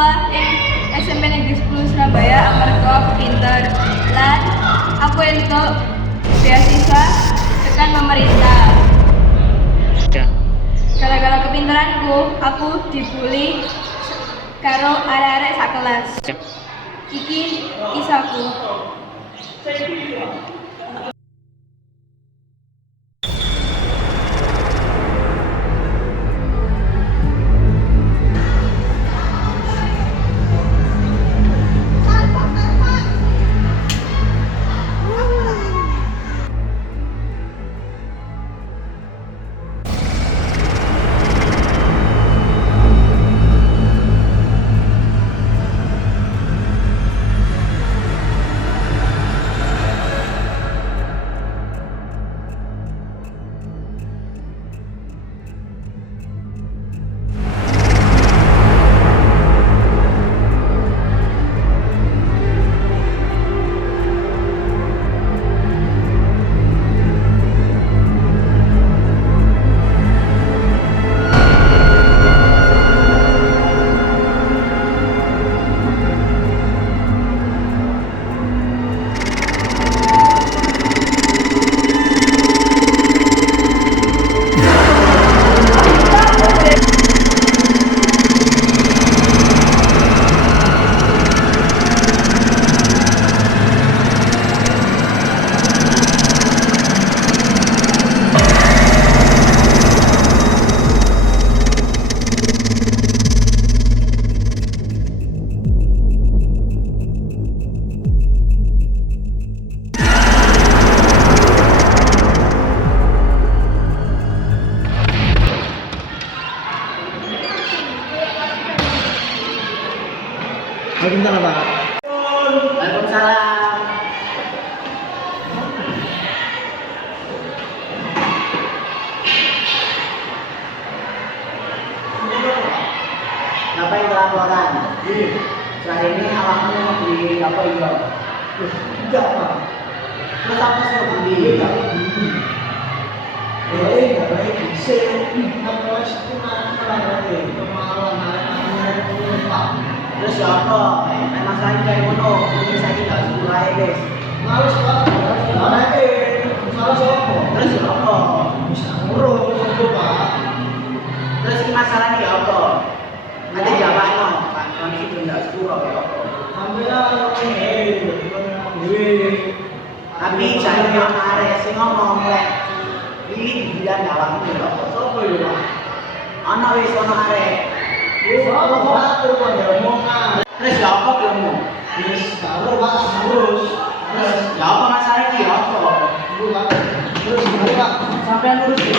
sekolah ing SMP Negeri 10 Surabaya amarga aku pinter lan aku entuk beasiswa tekan pemerintah. Ya. Gara-gara kepinteranku, aku dibully karo arek-arek sak kelas. Ya. Iki kisahku. Waalaikumsalam, Pak. Waalaikumsalam. Ngapain laporan? Saat ini awakmu beli apa ya? Tidak, Pak. Terus apa sih beli? Boleh, nggak baik. Bisa. Apa sih itu nanti kemahalan Pak. Terus ya apa? Emang saya kayak ngono, mungkin saya tidak suka aja guys. Males, Pak. Mana salah siapa? Terus ya apa? Bisa ngurus itu, Pak. Terus ini masalahnya ya apa? Ada jawaban no, Pak. Kami itu tidak suka ya apa? Sampai duit. Tapi saya yang arek sing ngomong lek ini dibilang awakmu ya apa? Sopo ya, Pak? Ana wis ono arek. Salah satu Pak omongan. Terus ya apa kelemu? Wis taruh, Pak, harus. Terus ya apa masalah iki ya apa? Dulu, Pak. Terus gimana, Pak? Sampai lurus ya.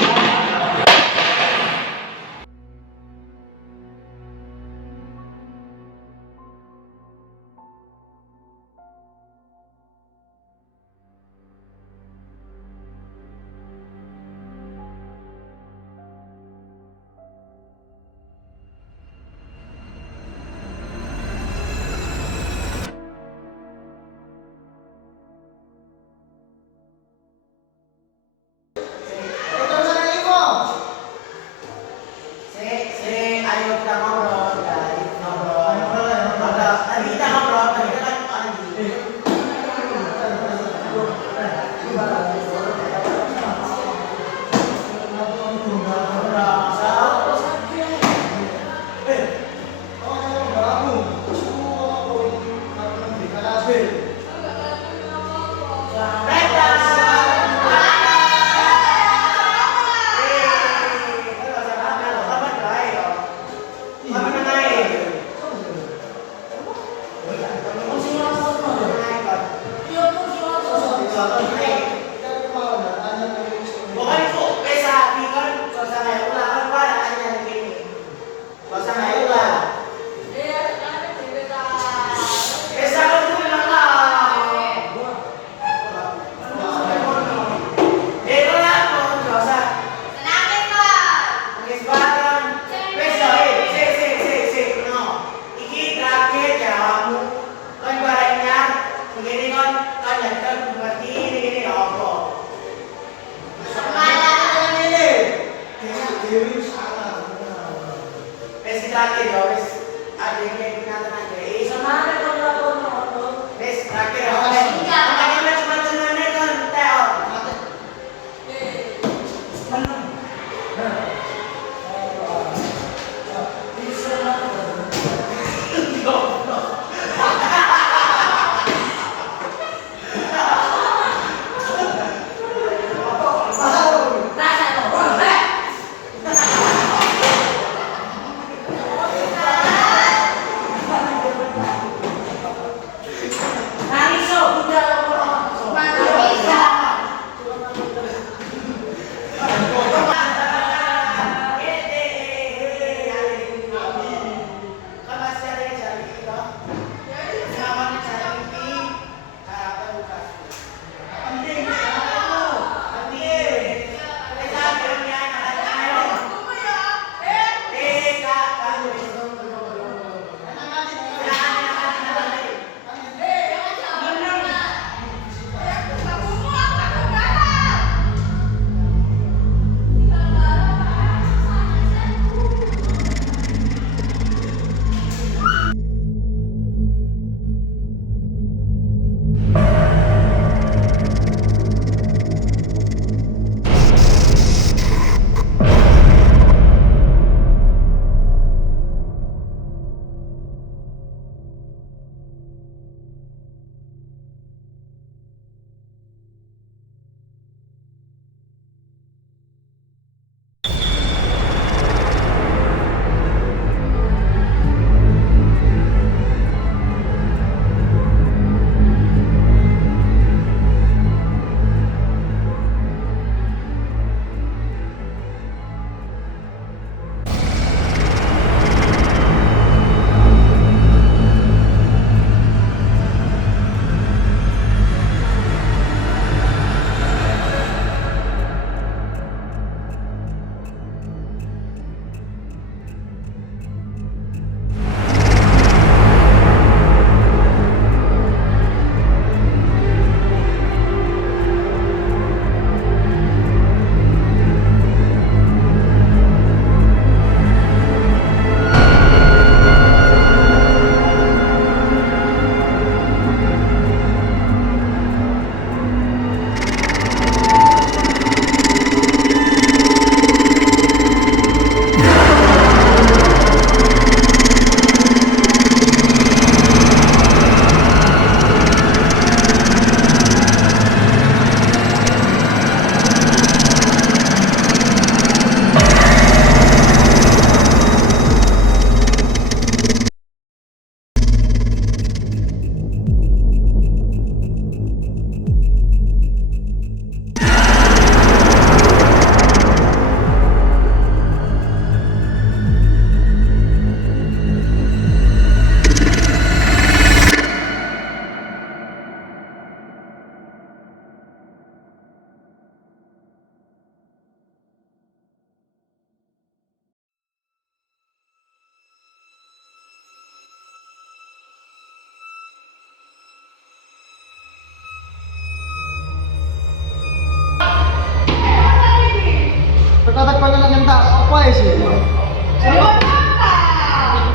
tak apa sih? Lewat apa?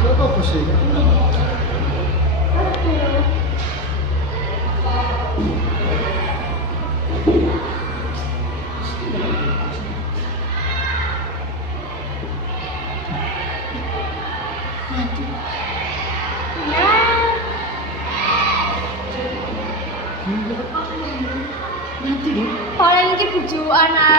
Coba apa sih? Kalau ini bujuk anak